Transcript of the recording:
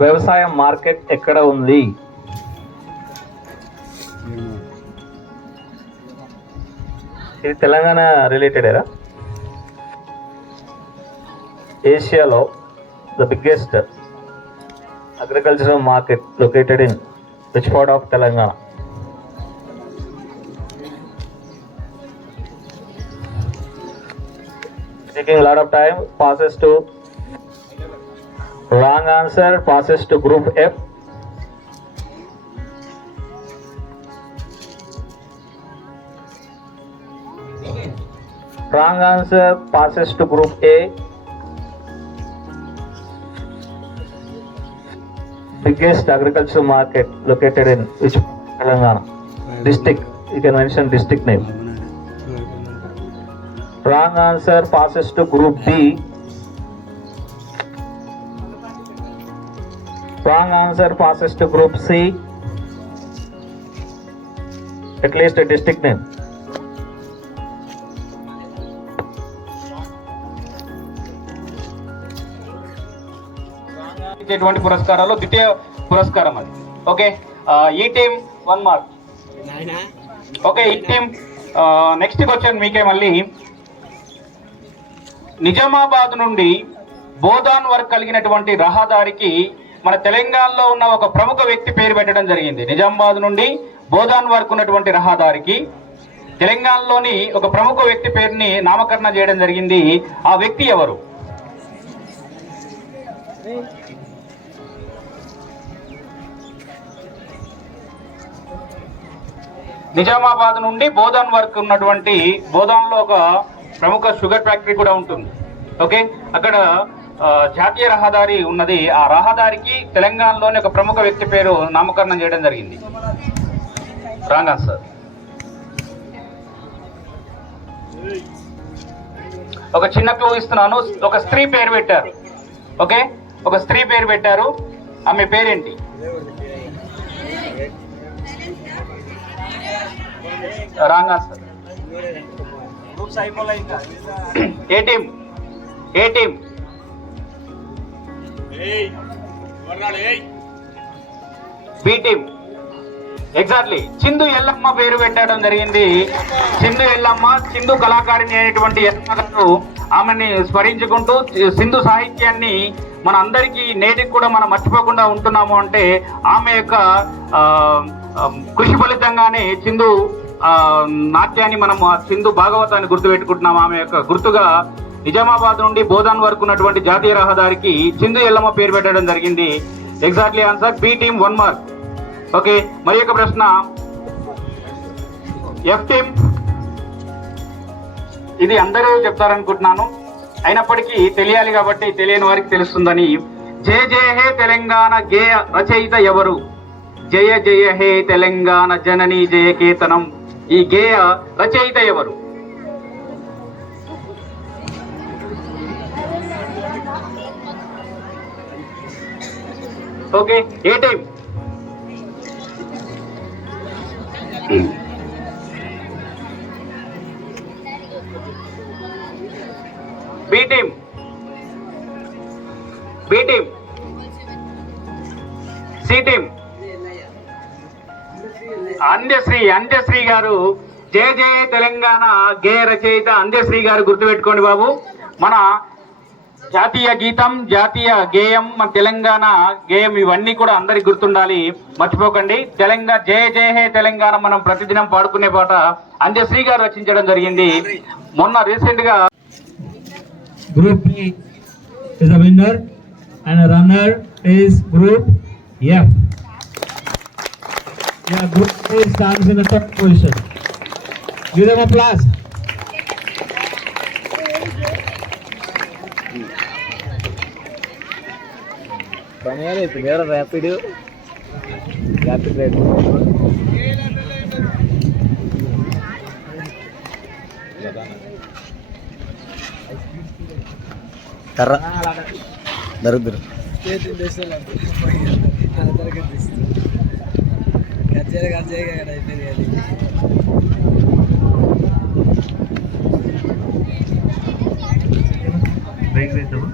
వ్యవసాయ మార్కెట్ ఎక్కడ ఉంది? ఇది తెలంగాణ రిలేటెడేరా? ఏషియాలో the biggest agricultural market located in which part of Telangana? Taking a lot of time, passes to wrong answer, passes to group F. Wrong answer, passes to group A. Biggest agricultural market located in which Telangana district? You can mention district name. Wrong answer, passes to group B. Wrong answer, passes to group C. At least a district name. ఇచ్చేటువంటి పురస్కారాలు ద్వితీయ పురస్కారం అది. Okay, ఈ team 1 mark. Okay, ఈ team next question మీకే. మళ్ళీ నిజామాబాద్ నుండి బోధాన్ వరకు కలిగినటువంటి రహదారికి మన తెలంగాణలో ఉన్న ఒక ప్రముఖ వ్యక్తి పేరు పెట్టడం జరిగింది. నిజామాబాద్ నుండి బోధాన్ వరకు ఉన్నటువంటి రహదారికి తెలంగాణలోని ఒక ప్రముఖ వ్యక్తి పేరుని నామకరణం చేయడం జరిగింది. ఆ వ్యక్తి ఎవరు? నిజామాబాద్ నుండి బోధాన్ వరకు ఉన్నటువంటి, బోధాన్లో ఒక ప్రముఖ షుగర్ ఫ్యాక్టరీ కూడా ఉంటుంది. ఓకే, అక్కడ జాతీయ రహదారి ఉన్నది. ఆ రహదారికి తెలంగాణలోని ఒక ప్రముఖ వ్యక్తి పేరు నామకరణం చేయడం జరిగింది. Wrong answer. ఒక చిన్న క్లూ ఇస్తున్నాను. ఒక స్త్రీ పేరు పెట్టారు. ఓకే, ఒక స్త్రీ పేరు పెట్టారు. ఆమె పేరేంటి? Wrong answer. A team? A team? B team. Exactly Chindu Yellamma పేరు పెట్టడం జరిగింది. చిందు ఎల్లమ్మ, చిందు కళాకారిణి అయినటువంటి ఎల్లమ్మ గారు, ఆమెని స్మరించుకుంటూ సింధు సాహిత్యాన్ని మన అందరికీ నేటికి కూడా మనం మర్చిపోకుండా ఉంటున్నాము అంటే ఆమె యొక్క కృషి ఫలితంగానే చిందు నాట్యాన్ని మనం, సింధు భాగవతాన్ని గుర్తుపెట్టుకుంటున్నాం. ఆమె యొక్క గుర్తుగా నిజామాబాద్ నుండి బోధాన్ వరకు ఉన్నటువంటి జాతీయ రహదారికి చిందు ఎల్లమ్మ పేరు పెట్టడం జరిగింది. Exactly answer. B team 1 mark. Okay, మరి యొక్క ప్రశ్న ఎఫ్ టీం. ఇది అందరూ చెప్తారనుకుంటున్నాను, అయినప్పటికీ తెలియాలి కాబట్టి తెలియని వారికి తెలుస్తుందని. జయ జయ హే తెలంగాణ గేయ రచయిత ఎవరు? జయ జయ హే తెలంగాణ జనని జయ కేతనం, ఈ గేయ రచయిత ఎవరు? Okay, A time? B team. B team. C team. Anjashri. Anjashri గారు జయ జయ తెలంగాణ గేయ రచయిత అంజశ్రీ గారు. గుర్తుపెట్టుకోండి బాబు, మన జాతీయ గీతం, జాతీయ గేయం, మన తెలంగాణ గేయం, ఇవన్నీ కూడా అందరికి గుర్తుండాలి, మర్చిపోకండి. తెలంగాణ జయ జయ హే తెలంగాణ మనం ప్రతిదినం పాడుకునే పాట అంజశ్రీ గారు రచించడం జరిగింది. మొన్న రీసెంట్ గా Group B is a winner and a runner is Group F. Yeah, Group A stands in the third position. Give them applause. rapid rate. కర్ర దరిద్రం బ్రేక్ చేద్దామా?